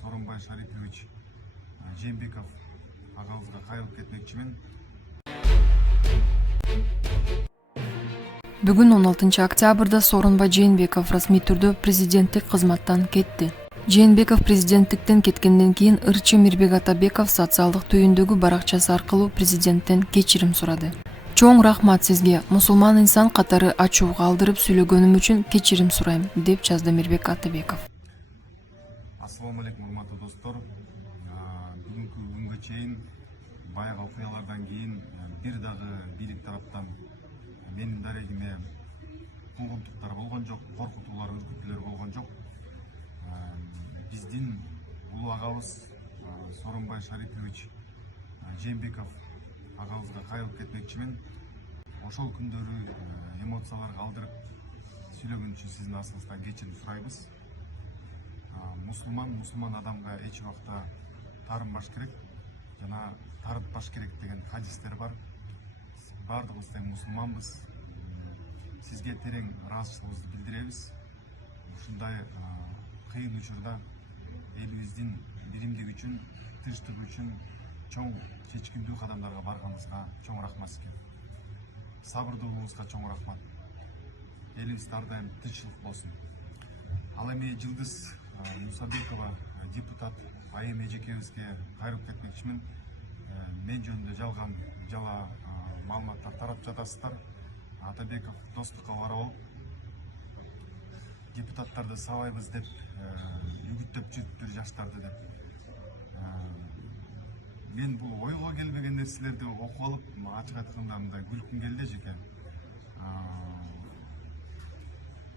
Сооронбай Шарипович Жээнбеков агабызга кайрылып кетмекчимин. Бүгүн 16 октябрда Сооронбай Жээнбеков расмий түрдө президенттик кызматтан кетти. Жээнбеков президенттиктен кеткенден кийин ырчы Мирбек Атабеков социалдык түйүндөгү баракчасы аркылуу президенттен кечирим сурады. Чоң рахмат сизге, мусулман инсан катары ачууга алдырып сүйлөгөнүм үчүн кечирим сурайм, деп жазды Мирбек Атабеков. Ассаламу алейкум, урматтуу достор. Бүгүнкү күнгө чейин баягы окуялардан кийин бир дагы бийлик тараптан менин дарегиме куугунтуктар болгон жок, коркутуулар, үркүтүүлөр болгон жок. Биздин улуу агабыз Сооронбай Шарипович Жээнбеков агабызга кайрылып кетмекчимин. Ошол күндөрү эмоцияларга алдырып сүйлөгөн үчүн сиздин астыңыздан кечирим сурайбыз. Мусулман адамга эч убакта таарынбаш керек жана тарытпаш керек деген хадистер бар. Бардыгыбыз тең мусулманбыз. Сизге терең ыраазычылыгыбызды билдиребиз. Ушундай кыйын учурда элибиздин биримдиги үчүн, тынчтыгы үчүн чоң чечкиндүү кадамдарга барганыңызга чоң рахмат сизге. Сабырдуулугуңузга чоң рахмат. Элибизде ар дайым тынччылык болсун. Ал эми Жылдыз Мусабекова, депутат Айым эжекебизге кайрылып кетмекчимин. Мен жөнүндө жала маалыматтар тарап жатасыздар. Атабеков достукка бара болуп депутаттарды сабайбыз деп үгүттөп жүрүптүр жаштарды деп. Мен бул ойго келбеген нерселерди окуп алып, ачык айтканда мындай күлкүм келди жеке.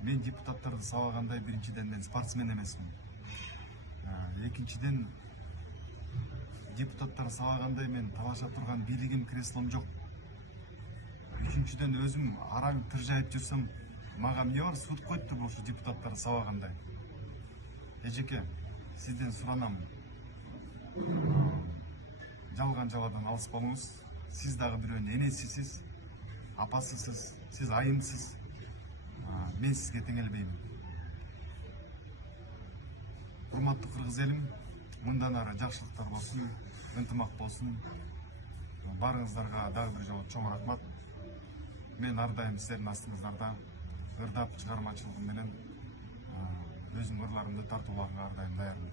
Мен депутаттарды сабагандай биринчиден мен спортсмен эмесмин. Экинчиден депутаттарды сабагандай мен талаша турган бийлигим, креслом жок. Үчүнчүдөн өзүм араң тыржайып жүрсөм, мага эмне бар, сутуп койуп турбу ушу депутаттарды сабагандай. Эжеке, сизден суранам. Жалган жаладан алыс болуңуз. Сиз дагы бирөөнүн энесисиз, апасысыз, сиз айымсыз. Мен сизге теңелбеймин. Урматтуу кыргыз элим, мындан ары жакшылыктар болсун, ынтымак болсун. Барыңыздарга дагы бир жолу чоң рахмат. Мен ар дайым сиздердин астыңыздарда ырдап чыгармачылыгым менен өзүмдүн ырларымды тартууларга ар дайым даярмын.